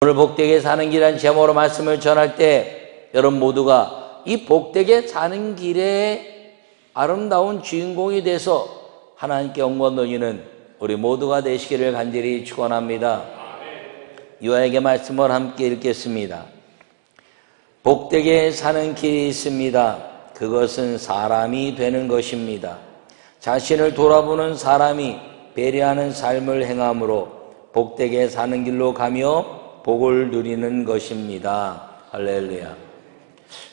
오늘 복되게 사는 길이라는 제목으로 말씀을 전할 때 여러분 모두가 이 복되게 사는 길의 아름다운 주인공이 돼서 하나님께 영광 돌리는 우리 모두가 되시기를 간절히 축원합니다. 요한에게 말씀을 함께 읽겠습니다. 복되게 사는 길이 있습니다. 그것은 사람이 되는 것입니다. 자신을 돌아보는 사람이 배려하는 삶을 행함으로 복되게 사는 길로 가며 복을 누리는 것입니다. 할렐루야.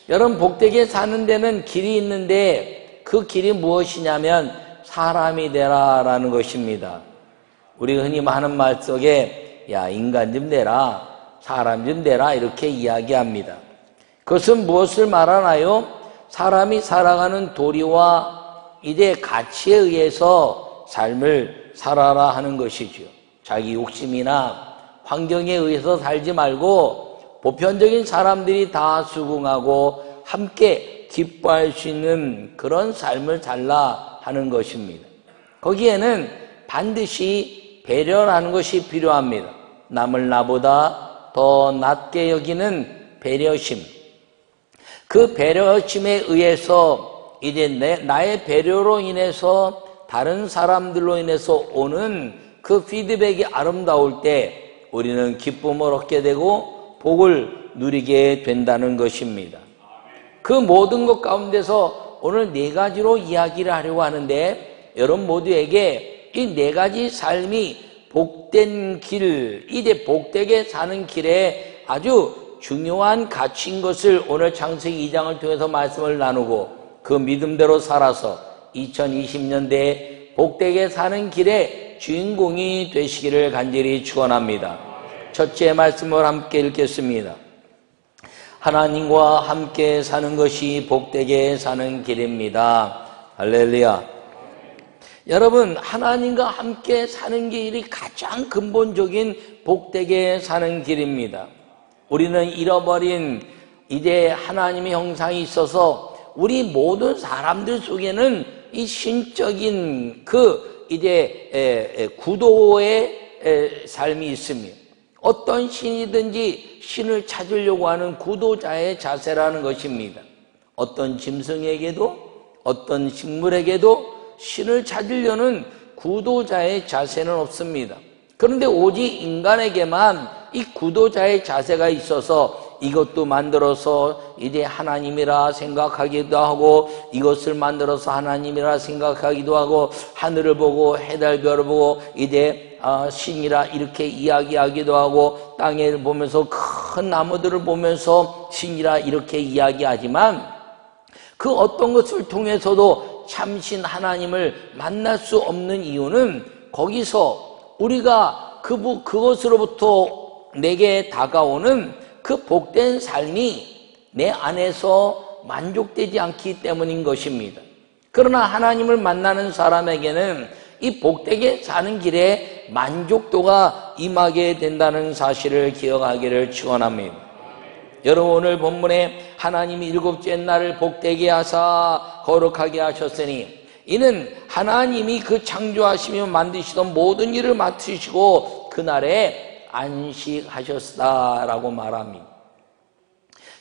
여러분, 복되게 사는 데는 길이 있는데 그 길이 무엇이냐면 사람이 되라 라는 것입니다. 우리가 흔히 하는 말 속에 야, 인간 좀 되라, 사람 좀 되라 이렇게 이야기합니다. 그것은 무엇을 말하나요? 사람이 살아가는 도리와 이제 가치에 의해서 삶을 살아라 하는 것이죠. 자기 욕심이나 환경에 의해서 살지 말고 보편적인 사람들이 다 수긍하고 함께 기뻐할 수 있는 그런 삶을 살라 하는 것입니다. 거기에는 반드시 배려라는 것이 필요합니다. 남을 나보다 더 낮게 여기는 배려심. 그 배려심에 의해서 이제 나의 배려로 인해서 다른 사람들로 인해서 오는 그 피드백이 아름다울 때 우리는 기쁨을 얻게 되고 복을 누리게 된다는 것입니다. 그 모든 것 가운데서 오늘 네 가지로 이야기를 하려고 하는데 여러분 모두에게 이 네 가지 삶이 복된 길, 이제 복되게 사는 길에 아주 중요한 가치인 것을 오늘 창세기 2장을 통해서 말씀을 나누고 그 믿음대로 살아서 2020년대에 복되게 사는 길에 주인공이 되시기를 간절히 축원합니다. 첫째 말씀을 함께 읽겠습니다. 하나님과 함께 사는 것이 복되게 사는 길입니다. 할렐루야. 여러분, 하나님과 함께 사는 길이 가장 근본적인 복되게 사는 길입니다. 우리는 잃어버린 이제 하나님의 형상이 있어서 우리 모든 사람들 속에는 이 신적인 그 이제 구도의 삶이 있습니다. 어떤 신이든지 신을 찾으려고 하는 구도자의 자세라는 것입니다. 어떤 짐승에게도 어떤 식물에게도 신을 찾으려는 구도자의 자세는 없습니다. 그런데 오직 인간에게만 이 구도자의 자세가 있어서 이것도 만들어서 이제 하나님이라 생각하기도 하고 이것을 만들어서 하나님이라 생각하기도 하고 하늘을 보고 해달별을 보고 이제 신이라 이렇게 이야기하기도 하고 땅을 보면서 큰 나무들을 보면서 신이라 이렇게 이야기하지만 그 어떤 것을 통해서도 참신 하나님을 만날 수 없는 이유는 거기서 우리가 그것으로부터 내게 다가오는 그 복된 삶이 내 안에서 만족되지 않기 때문인 것입니다. 그러나 하나님을 만나는 사람에게는 이 복되게 사는 길에 만족도가 임하게 된다는 사실을 기억하기를 축원합니다. 여러분, 오늘 본문에 하나님이 일곱째 날을 복되게 하사 거룩하게 하셨으니 이는 하나님이 그 창조하시며 만드시던 모든 일을 맡으시고 그날에 안식하셨다라고 말합니다.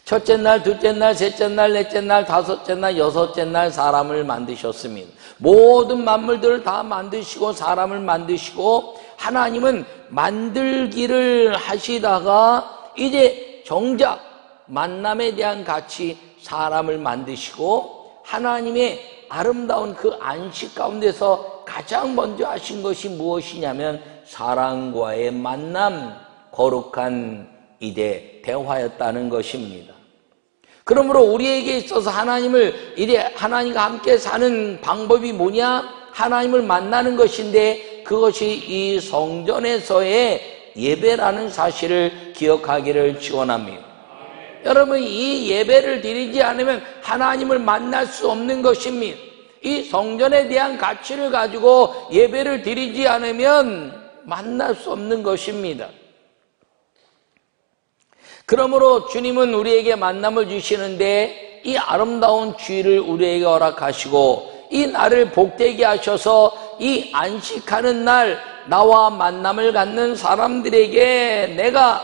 첫째 날, 둘째 날, 셋째 날, 넷째 날, 다섯째 날, 여섯째 날 사람을 만드셨습니다. 모든 만물들을 다 만드시고 사람을 만드시고 하나님은 만들기를 하시다가 이제 정작 만남에 대한 가치 사람을 만드시고 하나님의 아름다운 그 안식 가운데서 가장 먼저 하신 것이 무엇이냐면 사람과의 만남, 거룩한 이제 대화였다는 것입니다. 그러므로 우리에게 있어서 하나님을 이제 하나님과 함께 사는 방법이 뭐냐? 하나님을 만나는 것인데 그것이 이 성전에서의 예배라는 사실을 기억하기를 축원합니다. 여러분, 이 예배를 드리지 않으면 하나님을 만날 수 없는 것입니다. 이 성전에 대한 가치를 가지고 예배를 드리지 않으면 만날 수 없는 것입니다. 그러므로 주님은 우리에게 만남을 주시는데 이 아름다운 주일을 우리에게 허락하시고 이 날을 복되게 하셔서 이 안식하는 날 나와 만남을 갖는 사람들에게 내가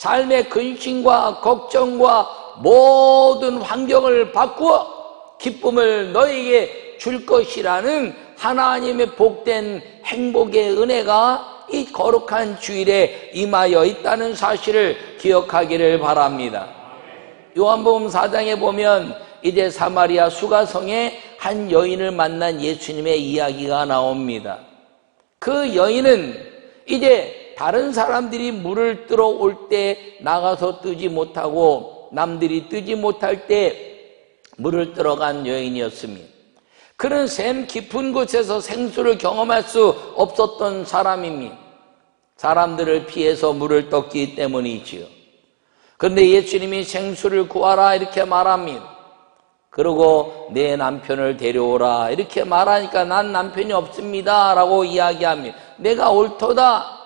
삶의 근심과 걱정과 모든 환경을 바꾸어 기쁨을 너에게 줄 것이라는 하나님의 복된 행복의 은혜가 이 거룩한 주일에 임하여 있다는 사실을 기억하기를 바랍니다. 요한복음 4장에 보면 이제 사마리아 수가성에 한 여인을 만난 예수님의 이야기가 나옵니다. 그 여인은 이제 다른 사람들이 물을 뜨러 올 때 나가서 뜨지 못하고 남들이 뜨지 못할 때 물을 뜨러 간 여인이었습니다. 그는 샘 깊은 곳에서 생수를 경험할 수 없었던 사람입니다. 사람들을 피해서 물을 떴기 때문이지요. 그런데 예수님이 생수를 구하라 이렇게 말합니다. 그리고 내 남편을 데려오라 이렇게 말하니까 난 남편이 없습니다 라고 이야기합니다. 내가 옳도다.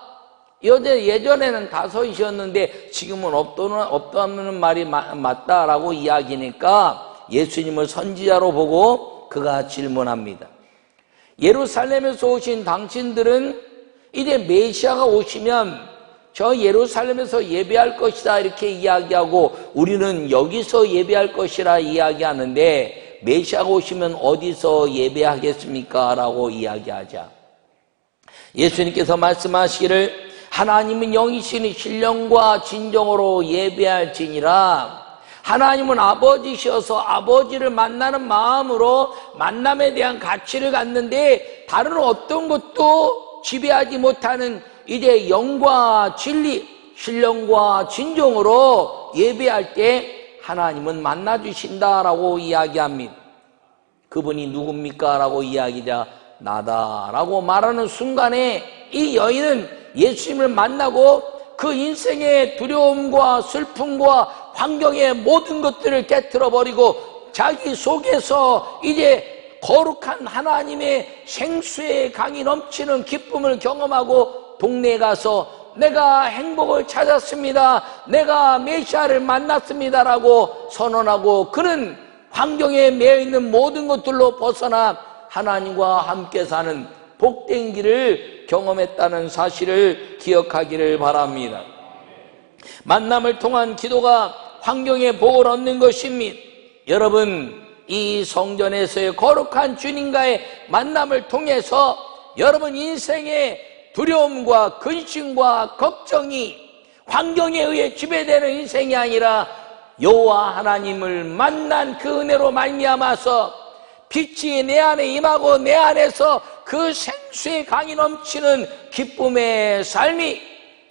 예전에는 5이었는데 지금은 없다는 말이 맞다라고 이야기니까 예수님을 선지자로 보고 그가 질문합니다. 예루살렘에서 오신 당신들은 이제 메시아가 오시면 저 예루살렘에서 예배할 것이다 이렇게 이야기하고 우리는 여기서 예배할 것이라 이야기하는데 메시아가 오시면 어디서 예배하겠습니까? 라고 이야기하자 예수님께서 말씀하시기를 하나님은 영이시니 신령과 진정으로 예배할지니라. 하나님은 아버지셔서 아버지를 만나는 마음으로 만남에 대한 가치를 갖는데 다른 어떤 것도 지배하지 못하는 이제 영과 진리, 신령과 진정으로 예배할 때 하나님은 만나주신다라고 이야기합니다. 그분이 누굽니까? 라고 이야기자 나다라고 말하는 순간에 이 여인은 예수님을 만나고 그 인생의 두려움과 슬픔과 환경의 모든 것들을 깨트려버리고 자기 속에서 이제 거룩한 하나님의 생수의 강이 넘치는 기쁨을 경험하고 동네에 가서 내가 행복을 찾았습니다. 내가 메시아를 만났습니다라고 선언하고 그는 환경에 매여있는 모든 것들로 벗어나 하나님과 함께 사는 복된 길을 경험했다는 사실을 기억하기를 바랍니다. 만남을 통한 기도가 환경의 복을 얻는 것입니다. 여러분, 이 성전에서의 거룩한 주님과의 만남을 통해서 여러분 인생의 두려움과 근심과 걱정이 환경에 의해 지배되는 인생이 아니라 여호와 하나님을 만난 그 은혜로 말미암아서 빛이 내 안에 임하고 내 안에서 그 생수의 강이 넘치는 기쁨의 삶이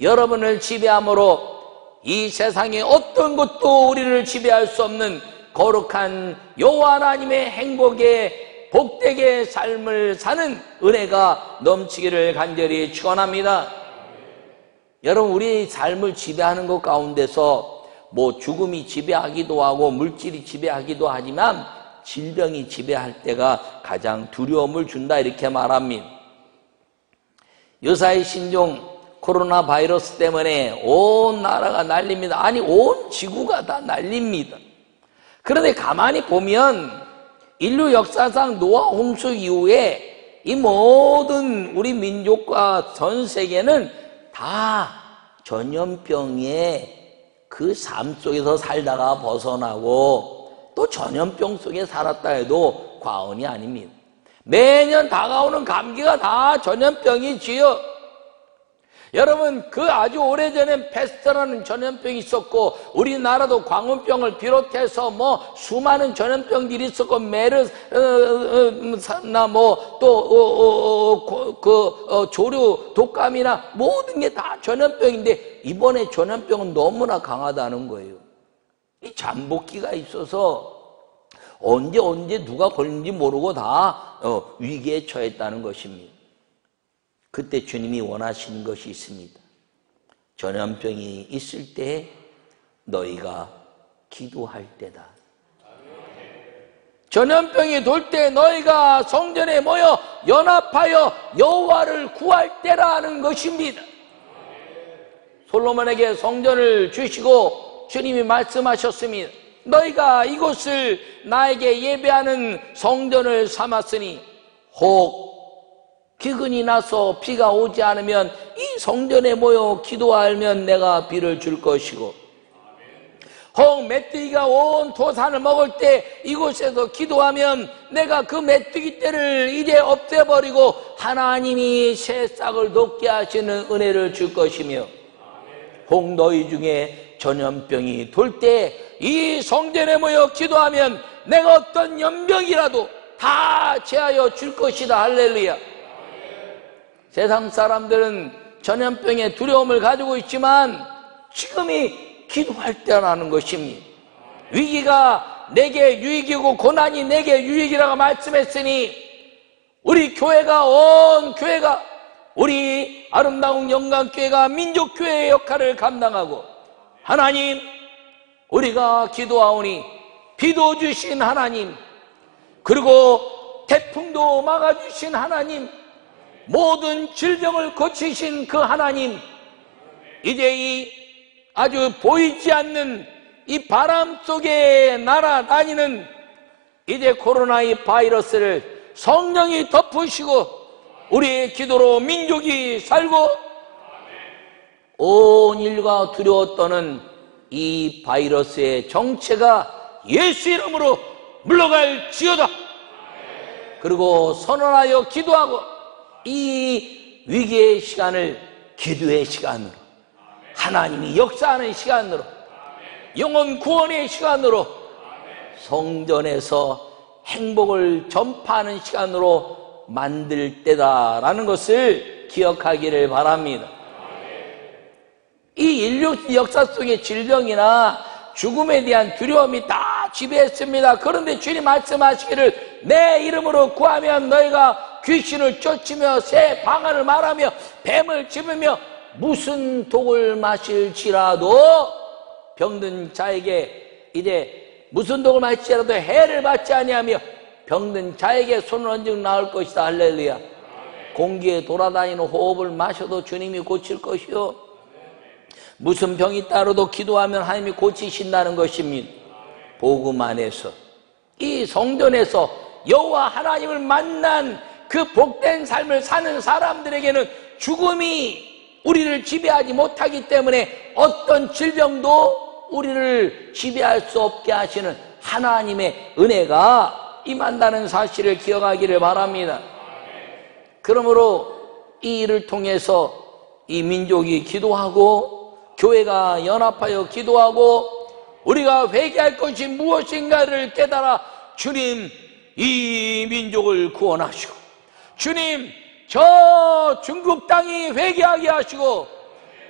여러분을 지배함으로 이 세상의 어떤 것도 우리를 지배할 수 없는 거룩한 여호와 하나님의 행복의 복되게 삶을 사는 은혜가 넘치기를 간절히 축원합니다. 여러분, 우리의 삶을 지배하는 것 가운데서 뭐 죽음이 지배하기도 하고 물질이 지배하기도 하지만 질병이 지배할 때가 가장 두려움을 준다 이렇게 말합니다. 요사의 신종 코로나 바이러스 때문에 온 나라가 난립니다. 아니 온 지구가 다 난립니다. 그런데 가만히 보면 인류 역사상 노아 홍수 이후에 이 모든 우리 민족과 전 세계는 다 전염병의 그 삶 속에서 살다가 벗어나고 또 전염병 속에 살았다 해도 과언이 아닙니다. 매년 다가오는 감기가 다 전염병이지요. 여러분, 그 아주 오래전엔 패스트라는 전염병이 있었고 우리나라도 광운병을 비롯해서 뭐 수많은 전염병들이 있었고 메르스나 뭐 또 조류 독감이나 모든 게 다 전염병인데 이번에 전염병은 너무나 강하다는 거예요. 이 잠복기가 있어서 언제 누가 걸린지 모르고 다 위기에 처했다는 것입니다. 그때 주님이 원하시는 것이 있습니다. 전염병이 있을 때 너희가 기도할 때다. 전염병이 돌 때 너희가 성전에 모여 연합하여 여호와를 구할 때라는 것입니다. 솔로몬에게 성전을 주시고 주님이 말씀하셨습니다. 너희가 이곳을 나에게 예배하는 성전을 삼았으니 혹 기근이 나서 비가 오지 않으면 이 성전에 모여 기도하면 내가 비를 줄 것이고, 혹 메뚜기가 온 도산을 먹을 때 이곳에서 기도하면 내가 그 메뚜기 떼를 이제 없애버리고 하나님이 새싹을 돋게 하시는 은혜를 줄 것이며, 혹 너희 중에 전염병이 돌 때 이 성전에 모여 기도하면 내가 어떤 연병이라도 다 제하여 줄 것이다. 할렐루야. 세상 사람들은 전염병의 두려움을 가지고 있지만 지금이 기도할 때라는 것입니다. 위기가 내게 유익이고 고난이 내게 유익이라고 말씀했으니 우리 교회가, 온 교회가, 우리 아름다운 영광교회가 민족교회의 역할을 감당하고, 하나님, 우리가 기도하오니 비도 주신 하나님, 그리고 태풍도 막아주신 하나님, 모든 질병을 고치신 그 하나님, 이제 이 아주 보이지 않는 이 바람 속에 날아다니는 이제 코로나의 바이러스를 성령이 덮으시고 우리의 기도로 민족이 살고 온 인류가 두려워 떠는 이 바이러스의 정체가 예수 이름으로 물러갈지어다. 그리고 선언하여 기도하고 이 위기의 시간을 기도의 시간으로, 하나님이 역사하는 시간으로, 영혼 구원의 시간으로, 성전에서 행복을 전파하는 시간으로 만들 때다라는 것을 기억하기를 바랍니다. 이 인류 역사 속의 질병이나 죽음에 대한 두려움이 다 지배했습니다. 그런데 주님 말씀하시기를 내 이름으로 구하면 너희가 귀신을 쫓으며 새 방언을 말하며 뱀을 집으며 무슨 독을 마실지라도 병든 자에게 이제 무슨 독을 마실지라도 해를 받지 아니하며 병든 자에게 손을 얹으면 나을 것이다. 할렐루야. 공기에 돌아다니는 호흡을 마셔도 주님이 고칠 것이요, 무슨 병이 따로도 기도하면 하나님이 고치신다는 것입니다. 복음 안에서 이 성전에서 여호와 하나님을 만난 그 복된 삶을 사는 사람들에게는 죽음이 우리를 지배하지 못하기 때문에 어떤 질병도 우리를 지배할 수 없게 하시는 하나님의 은혜가 임한다는 사실을 기억하기를 바랍니다. 그러므로 이 일을 통해서 이 민족이 기도하고 교회가 연합하여 기도하고 우리가 회개할 것이 무엇인가를 깨달아 주님 이 민족을 구원하시고, 주님 저 중국 땅이 회개하게 하시고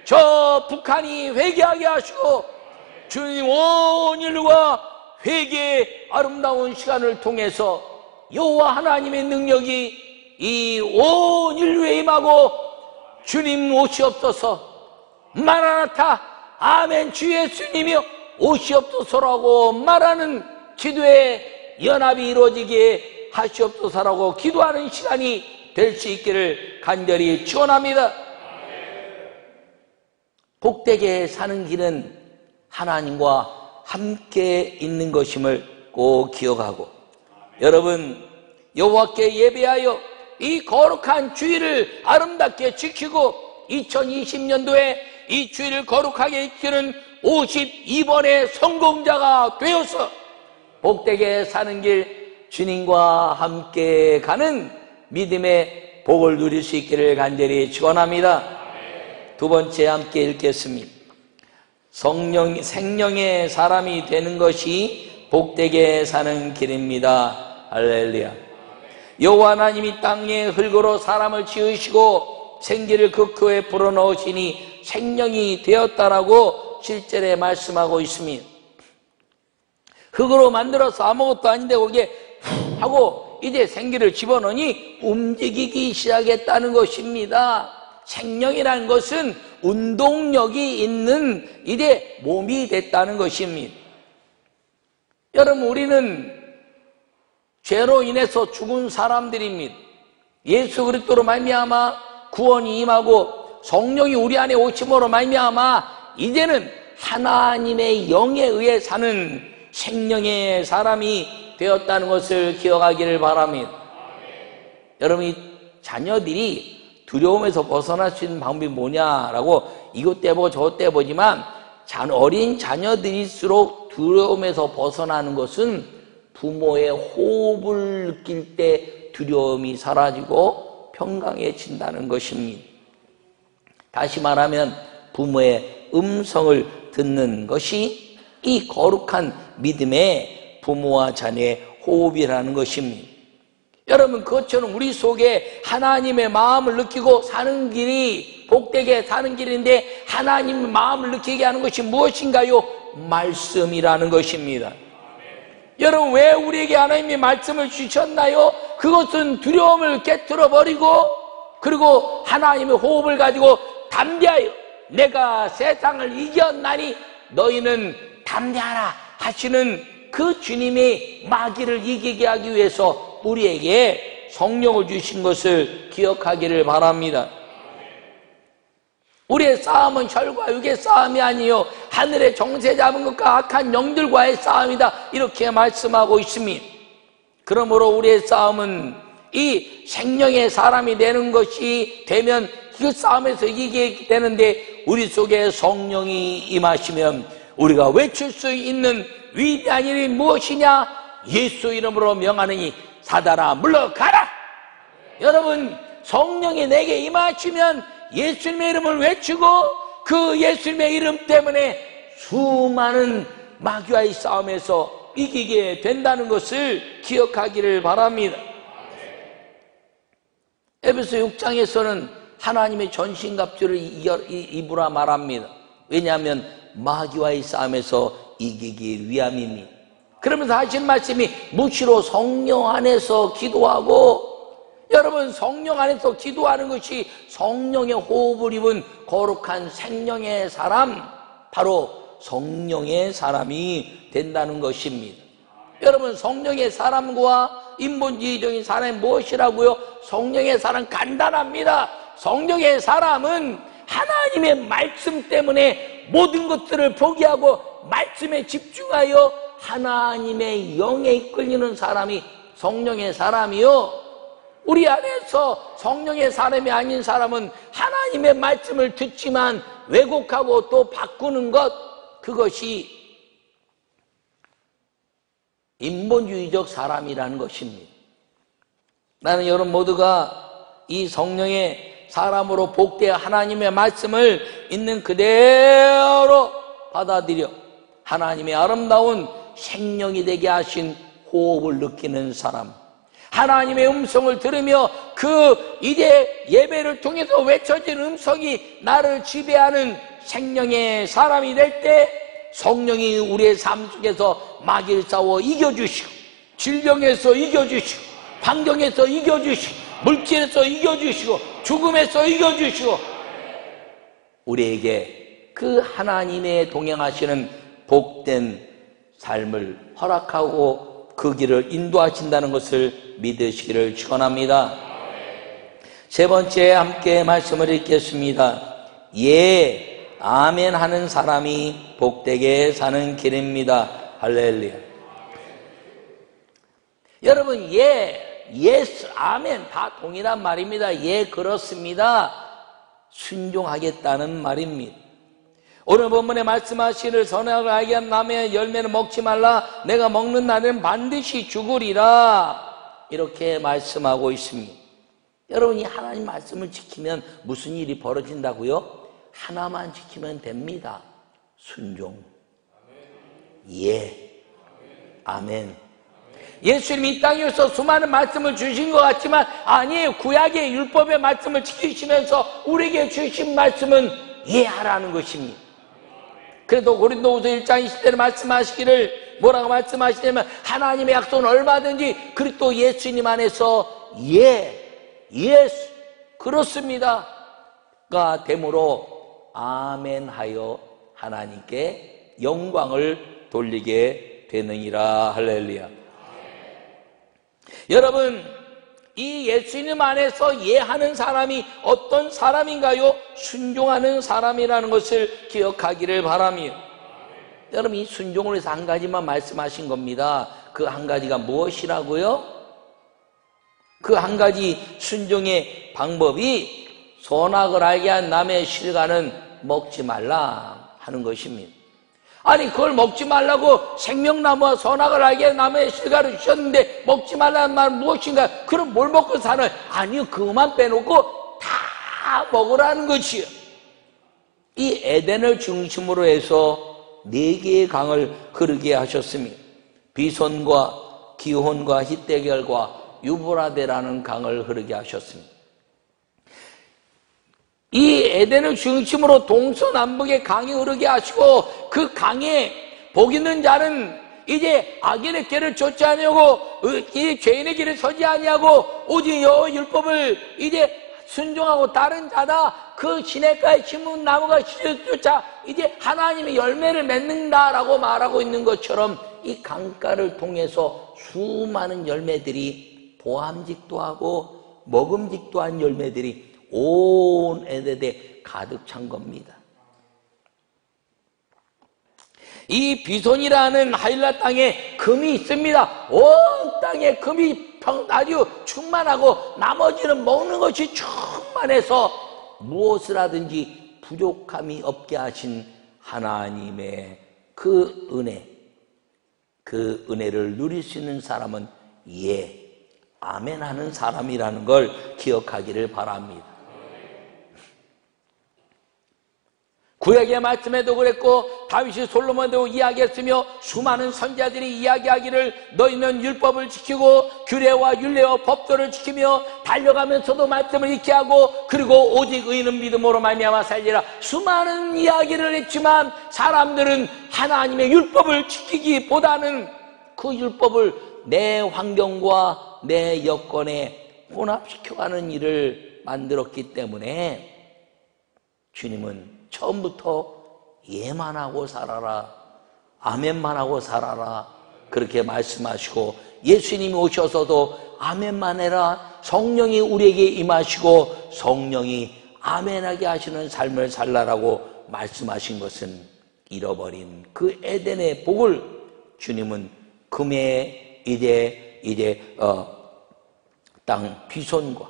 저 북한이 회개하게 하시고, 주님 온 인류가 회개의 아름다운 시간을 통해서 여호와 하나님의 능력이 이 온 인류에 임하고 주님 오시옵소서, 마라나타 아멘 주 예수님이여 오시옵소서라고 말하는 기도의 연합이 이루어지게 하시옵소서라고 기도하는 시간이 될 수 있기를 간절히 축원합니다. 복되게 사는 길은 하나님과 함께 있는 것임을 꼭 기억하고, 여러분 여호와께 예배하여 이 거룩한 주일을 아름답게 지키고 2020년도에 이 주일을 거룩하게 지키는 52번의 성공자가 되어서 복되게 사는 길 주님과 함께 가는 믿음의 복을 누릴 수 있기를 간절히 축원합니다. 두 번째 함께 읽겠습니다. 생명의 사람이 되는 것이 복되게 사는 길입니다. 할렐루야. 여호와 하나님이 땅의 흙으로 사람을 지으시고 생기를 그 코에 불어넣으시니 생명이 되었다라고 7절에 말씀하고 있습니다. 흙으로 만들어서 아무것도 아닌데 거기에 하고 이제 생기를 집어넣으니 움직이기 시작했다는 것입니다. 생명이라는 것은 운동력이 있는 이제 몸이 됐다는 것입니다. 여러분, 우리는 죄로 인해서 죽은 사람들입니다. 예수 그리스도로 말미암아 구원이 임하고 성령이 우리 안에 오심으로 말미암아 이제는 하나님의 영에 의해 사는 생명의 사람이 되었다는 것을 기억하기를 바랍니다. 여러분이 자녀들이 두려움에서 벗어날 수 있는 방법이 뭐냐라고 이것 떼보고 저것 떼보지만 어린 자녀들일수록 두려움에서 벗어나는 것은 부모의 호흡을 느낄 때 두려움이 사라지고 평강해진다는 것입니다. 다시 말하면 부모의 음성을 듣는 것이 이 거룩한 믿음의 부모와 자녀의 호흡이라는 것입니다. 여러분, 그것처럼 우리 속에 하나님의 마음을 느끼고 사는 길이 복되게 사는 길인데 하나님의 마음을 느끼게 하는 것이 무엇인가요? 말씀이라는 것입니다. 여러분, 왜 우리에게 하나님이 말씀을 주셨나요? 그것은 두려움을 깨트려 버리고 그리고 하나님의 호흡을 가지고 담대하여 내가 세상을 이겼나니 너희는 담대하라 하시는 그 주님이 마귀를 이기게 하기 위해서 우리에게 성령을 주신 것을 기억하기를 바랍니다. 우리의 싸움은 혈과 육의 싸움이 아니요 하늘의 정세 잡은 것과 악한 영들과의 싸움이다, 이렇게 말씀하고 있습니다. 그러므로 우리의 싸움은 이 생명의 사람이 되는 것이 되면 그 싸움에서 이기게 되는데, 우리 속에 성령이 임하시면 우리가 외칠 수 있는 위대한 일이 무엇이냐? 예수 이름으로 명하느니 사단아 물러가라. 여러분, 성령이 내게 임하시면 예수님의 이름을 외치고 그 예수님의 이름 때문에 수많은 마귀와의 싸움에서 이기게 된다는 것을 기억하기를 바랍니다. 에베소 6장에서는 하나님의 전신갑주를 입으라 말합니다. 왜냐하면 마귀와의 싸움에서 이기기 위함입니다. 그러면서 하신 말씀이 무시로 성령 안에서 기도하고, 여러분, 성령 안에서 기도하는 것이 성령의 호흡을 입은 거룩한 생명의 사람, 바로 성령의 사람이 된다는 것입니다. 여러분, 성령의 사람과 인본주의적인 사람이 무엇이라고요? 성령의 사람 간단합니다. 성령의 사람은 하나님의 말씀 때문에 모든 것들을 포기하고 말씀에 집중하여 하나님의 영에 이끌리는 사람이 성령의 사람이요, 우리 안에서 성령의 사람이 아닌 사람은 하나님의 말씀을 듣지만 왜곡하고 또 바꾸는 것, 그것이 인본주의적 사람이라는 것입니다. 나는 여러분 모두가 이 성령의 사람으로 복되어 하나님의 말씀을 있는 그대로 받아들여 하나님의 아름다운 생명이 되게 하신 호흡을 느끼는 사람, 하나님의 음성을 들으며 그 이제 예배를 통해서 외쳐진 음성이 나를 지배하는 생명의 사람이 될 때 성령이 우리의 삶 속에서 마귀를 싸워 이겨주시고, 질병에서 이겨주시고, 환경에서 이겨주시고, 물질에서 이겨주시고, 죽음에서 이겨주시고, 우리에게 그 하나님의 동행하시는 복된 삶을 허락하고 그 길을 인도하신다는 것을 믿으시기를 축원합니다. 세 번째, 함께 말씀을 읽겠습니다. 예, 아멘 하는 사람이 복되게 사는 길입니다. 할렐루야. 여러분, 예, 예스, 아멘 다 동일한 말입니다. 예, 그렇습니다. 순종하겠다는 말입니다. 오늘 본문에 말씀하시를 선악을 알게 한 남의 열매는 먹지 말라. 내가 먹는 날에는 반드시 죽으리라. 이렇게 말씀하고 있습니다. 여러분이 하나님 말씀을 지키면 무슨 일이 벌어진다고요? 하나만 지키면 됩니다. 순종. 예. 아멘. 예수님이 이 땅에서 수많은 말씀을 주신 것 같지만 아니에요. 구약의 율법의 말씀을 지키시면서 우리에게 주신 말씀은 예하라는 것입니다. 그래도 고린도후서 1장 20절에 말씀하시기를 뭐라고 말씀하시냐면 하나님의 약속은 얼마든지 그리스도 예수님 안에서 예스 그렇습니다가 되므로 아멘하여 하나님께 영광을 돌리게 되느니라. 할렐루야. 여러분, 이 예수님 안에서 예하는 사람이 어떤 사람인가요? 순종하는 사람이라는 것을 기억하기를 바랍니다. 여러분, 이 순종을 위해서 한 가지만 말씀하신 겁니다. 그 한 가지가 무엇이라고요? 그 한 가지 순종의 방법이 선악을 알게 한 남의 실과는 먹지 말라 하는 것입니다. 아니 그걸 먹지 말라고 생명나무와 선악을 알게 한 남의 실과를 주셨는데 먹지 말라는 말은 무엇인가? 그럼 뭘 먹고 사는? 아니요, 그것만 빼놓고 다 먹으라는 것이요. 이 에덴을 중심으로 해서 4개의 강을 흐르게 하셨습니다. 비손과 기혼과 히데겔과 유브라데라는 강을 흐르게 하셨습니다. 이 에덴을 중심으로 동서남북의 강이 흐르게 하시고 그 강에 복 있는 자는 이제 악인의 길을 쫓지 아니하고 이 죄인의 길을 서지 아니하고 오직 여호와 율법을 이제 순종하고 다른 자다. 그 시냇가에 심은 나무가 쫓아 이제 하나님의 열매를 맺는다라고 말하고 있는 것처럼 이 강가를 통해서 수많은 열매들이 보암직도 하고 먹음직도 한 열매들이 온 에덴에 가득 찬 겁니다. 이 비손이라는 하일라 땅에 금이 있습니다. 온 땅에 금이 아주 충만하고 나머지는 먹는 것이 충만해서 무엇을 하든지 부족함이 없게 하신 하나님의 그 은혜를 누릴 수 있는 사람은 아멘 하는 사람이라는 걸 기억하기를 바랍니다. 구약의 말씀에도 그랬고 다윗이 솔로몬도 이야기했으며 수많은 선지자들이 이야기하기를 너희는 율법을 지키고 규례와 율례와 법도를 지키며 달려가면서도 말씀을 잊게 하고 그리고 오직 의인은 믿음으로 말미암아 살리라. 수많은 이야기를 했지만 사람들은 하나님의 율법을 지키기보다는 그 율법을 내 환경과 내 여건에 혼합시켜가는 일을 만들었기 때문에 주님은 처음부터 예만 하고 살아라, 아멘만 하고 살아라 그렇게 말씀하시고 예수님이 오셔서도 아멘만 해라. 성령이 우리에게 임하시고 성령이 아멘하게 하시는 삶을 살라라고 말씀하신 것은 잃어버린 그 에덴의 복을 주님은 금의 땅 비손과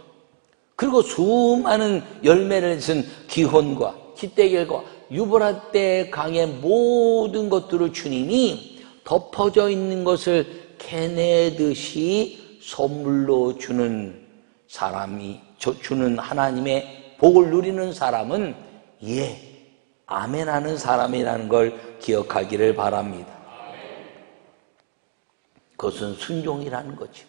그리고 수많은 열매를 쓴 기혼과 히데겔과 유브라데 강의 모든 것들을 주님이 덮어져 있는 것을 캐내듯이 선물로 주는 사람이 주는 하나님의 복을 누리는 사람은 아멘 하는 사람이라는 걸 기억하기를 바랍니다. 그것은 순종이라는 거죠.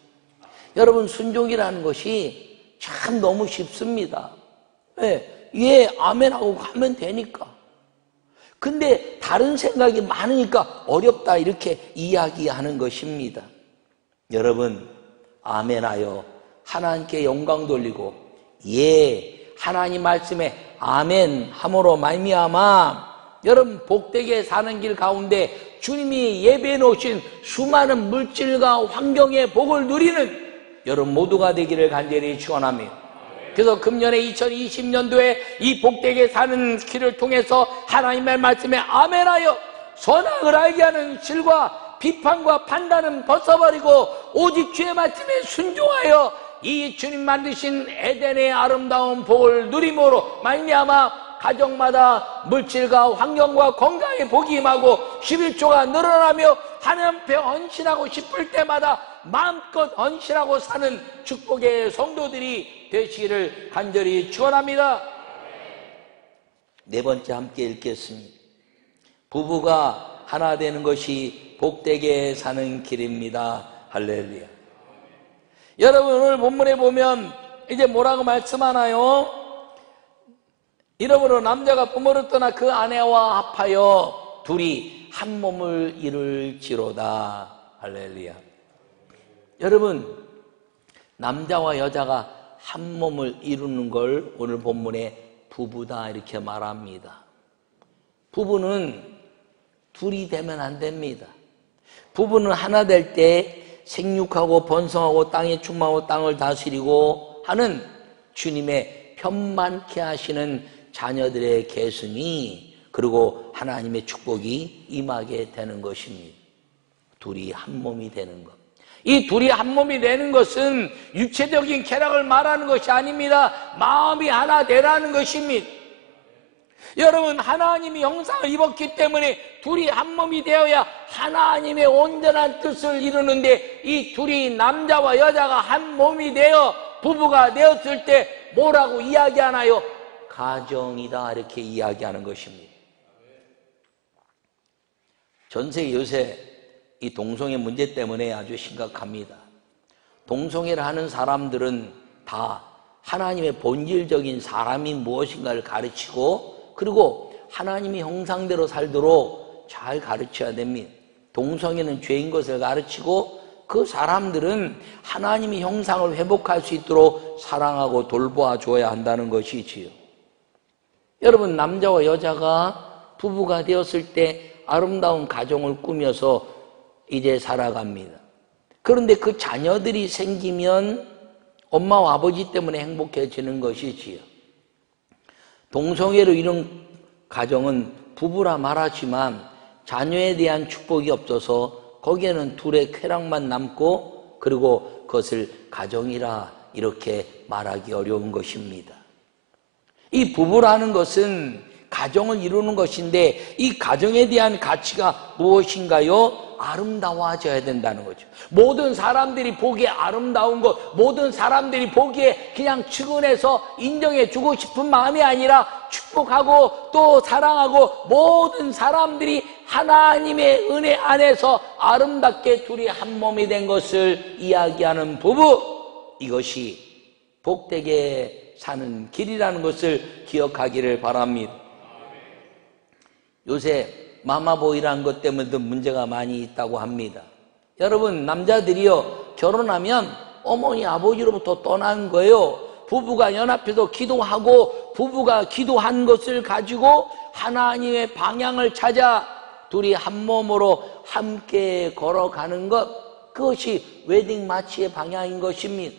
여러분, 순종이라는 것이 참 너무 쉽습니다. 아멘하고 가면 되니까. 근데 다른 생각이 많으니까 어렵다 이렇게 이야기하는 것입니다. 여러분, 아멘하여 하나님께 영광 돌리고 하나님 말씀에 아멘 함으로 말미암아 여러분 복되게 사는 길 가운데 주님이 예배해 놓으신 수많은 물질과 환경의 복을 누리는 여러분 모두가 되기를 간절히 축원합니다. 그래서 금년에 2020년도에 이 복되게 사는 길을 통해서 하나님의 말씀에 아멘하여 선악을 알게 하는 실과 비판과 판단은 벗어버리고 오직 주의 말씀에 순종하여 이 주님 만드신 에덴의 아름다운 복을 누림으로 말미암아 가정마다 물질과 환경과 건강의 복이 임하고 11조가 늘어나며 하나님 앞에 헌신하고 싶을 때마다 마음껏 헌신하고 사는 축복의 성도들이 되시기를 간절히 축원합니다. 네 번째 함께 읽겠습니다. 부부가 하나 되는 것이 복되게 사는 길입니다. 할렐루야. 여러분, 오늘 본문에 보면 이제 뭐라고 말씀하나요? 이러므로 남자가 부모를 떠나 그 아내와 합하여 둘이 한 몸을 이룰지로다. 할렐루야. 여러분, 남자와 여자가 한 몸을 이루는 걸 오늘 본문에 부부다 이렇게 말합니다. 부부는 둘이 되면 안 됩니다. 부부는 하나 될 때 생육하고 번성하고 땅에 충만하고 땅을 다스리고 하는 주님의 편만케 하시는 자녀들의 계승이 그리고 하나님의 축복이 임하게 되는 것입니다. 둘이 한 몸이 되는 것. 이 둘이 한 몸이 되는 것은 육체적인 쾌락을 말하는 것이 아닙니다. 마음이 하나 되라는 것입니다. 여러분, 하나님이 형상을 입었기 때문에 둘이 한 몸이 되어야 하나님의 온전한 뜻을 이루는데, 이 둘이 남자와 여자가 한 몸이 되어 부부가 되었을 때 뭐라고 이야기하나요? 가정이다, 이렇게 이야기하는 것입니다. 전세계 요새 이 동성애 문제 때문에 아주 심각합니다. 동성애를 하는 사람들은 다 하나님의 본질적인 사람이 무엇인가를 가르치고, 그리고 하나님의 형상대로 살도록 잘 가르쳐야 됩니다. 동성애는 죄인 것을 가르치고, 그 사람들은 하나님의 형상을 회복할 수 있도록 사랑하고 돌보아 줘야 한다는 것이지요. 여러분, 남자와 여자가 부부가 되었을 때 아름다운 가정을 꾸며서 이제 살아갑니다. 그런데 그 자녀들이 생기면 엄마와 아버지 때문에 행복해지는 것이지요. 동성애로 이룬 가정은 부부라 말하지만 자녀에 대한 축복이 없어서 거기에는 둘의 쾌락만 남고, 그리고 그것을 가정이라 이렇게 말하기 어려운 것입니다. 이 부부라는 것은 가정을 이루는 것인데, 이 가정에 대한 가치가 무엇인가요? 아름다워져야 된다는 거죠. 모든 사람들이 보기에 아름다운 것, 모든 사람들이 보기에 그냥 측은해서 인정해 주고 싶은 마음이 아니라 축복하고 또 사랑하고, 모든 사람들이 하나님의 은혜 안에서 아름답게 둘이 한 몸이 된 것을 이야기하는 부부, 이것이 복되게 사는 길이라는 것을 기억하기를 바랍니다. 요새 마마보이라는 것 때문에도 문제가 많이 있다고 합니다. 여러분, 남자들이요, 결혼하면 어머니 아버지로부터 떠난 거예요. 부부가 연합해서 기도하고, 부부가 기도한 것을 가지고 하나님의 방향을 찾아 둘이 한 몸으로 함께 걸어가는 것, 그것이 웨딩 마치의 방향인 것입니다.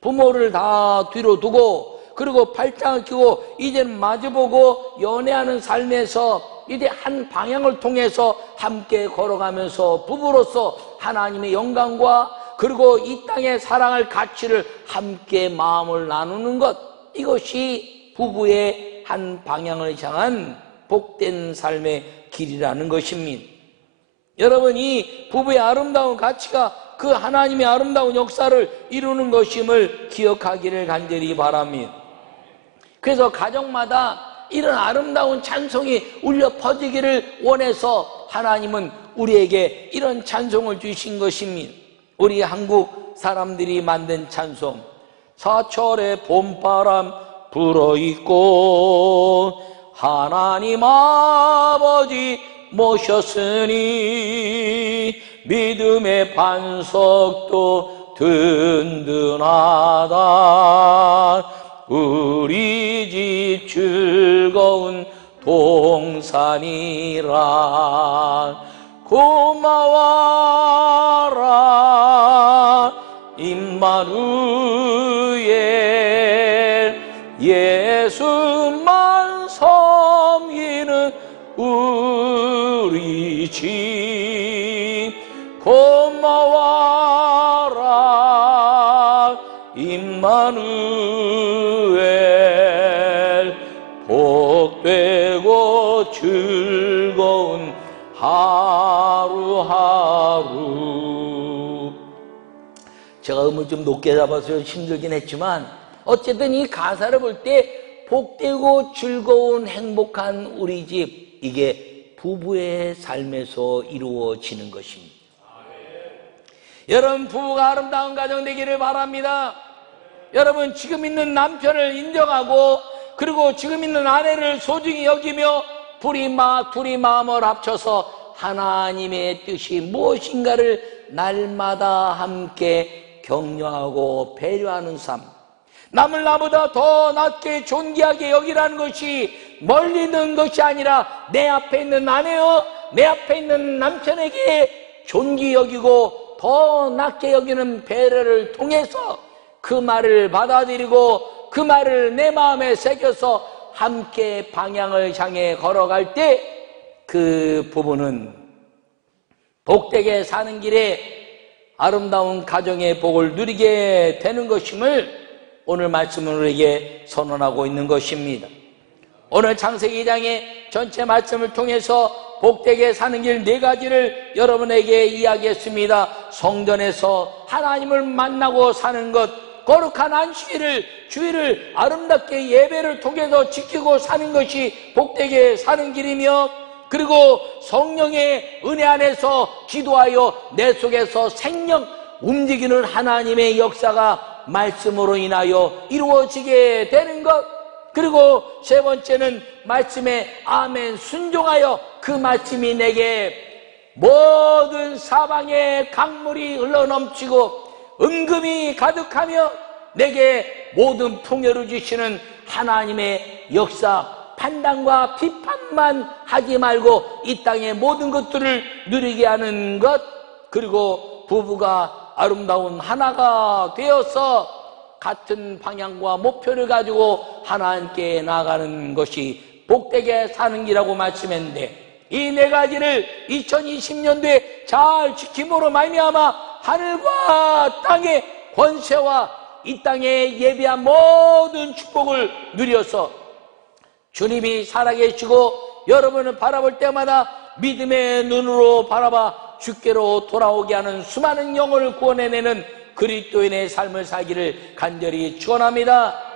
부모를 다 뒤로 두고, 그리고 팔짱을 끼고 이제는 마주보고 연애하는 삶에서 이제 한 방향을 통해서 함께 걸어가면서 부부로서 하나님의 영광과 그리고 이 땅의 사랑할 가치를 함께 마음을 나누는 것, 이것이 부부의 한 방향을 향한 복된 삶의 길이라는 것입니다. 여러분, 이 부부의 아름다운 가치가 그 하나님의 아름다운 역사를 이루는 것임을 기억하기를 간절히 바랍니다. 그래서 가정마다 이런 아름다운 찬송이 울려 퍼지기를 원해서 하나님은 우리에게 이런 찬송을 주신 것입니다. 우리 한국 사람들이 만든 찬송, 사철의 봄바람 불어있고 하나님 아버지 모셨으니 믿음의 반석도 든든하다. 우리 집 즐거운 동산이라. 고마워라 임마누엘, 예수만 섬기는 우리 집. 고마워라 임마누엘, 복되고 즐거운 하루하루. 제가 음을 좀 높게 잡아서 힘들긴 했지만 어쨌든 이 가사를 볼 때 복되고 즐거운 행복한 우리 집, 이게 부부의 삶에서 이루어지는 것입니다. 여러분, 부부가 아름다운 가정 되기를 바랍니다. 여러분, 지금 있는 남편을 인정하고 그리고 지금 있는 아내를 소중히 여기며 둘이 마음을 합쳐서 하나님의 뜻이 무엇인가를 날마다 함께 격려하고 배려하는 삶, 남을 나보다 더 낮게 존귀하게 여기라는 것이 멀리 있는 것이 아니라 내 앞에 있는 아내여, 내 앞에 있는 남편에게 존귀 여기고 더 낮게 여기는 배려를 통해서 그 말을 받아들이고 그 말을 내 마음에 새겨서 함께 방향을 향해 걸어갈 때 그 부부는 복되게 사는 길에 아름다운 가정의 복을 누리게 되는 것임을 오늘 말씀은 우리에게 선언하고 있는 것입니다. 오늘 창세기 2장의 전체 말씀을 통해서 복되게 사는 길 4가지를 여러분에게 이야기했습니다. 성전에서 하나님을 만나고 사는 것, 거룩한 안식일을, 주일을 아름답게 예배를 통해서 지키고 사는 것이 복되게 사는 길이며, 그리고 성령의 은혜 안에서 기도하여 내 속에서 생명 움직이는 하나님의 역사가 말씀으로 인하여 이루어지게 되는 것, 그리고 3번째는 말씀에 아멘 순종하여 그 말씀이 내게 모든 사방에 강물이 흘러넘치고 은금이 가득하며 내게 모든 풍요를 주시는 하나님의 역사, 판단과 비판만 하지 말고 이 땅의 모든 것들을 누리게 하는 것, 그리고 부부가 아름다운 하나가 되어서 같은 방향과 목표를 가지고 하나님께 나아가는 것이 복되게 사는 길이라고 말씀했는데, 이 4가지를 2020년도에 잘 지킴으로 말미암아 하늘과 땅의 권세와 이 땅에 예비한 모든 축복을 누려서 주님이 살아계시고 여러분을 바라볼 때마다 믿음의 눈으로 바라봐 주께로 돌아오게 하는 수많은 영혼을 구원해내는 그리스도인의 삶을 살기를 간절히 축원합니다.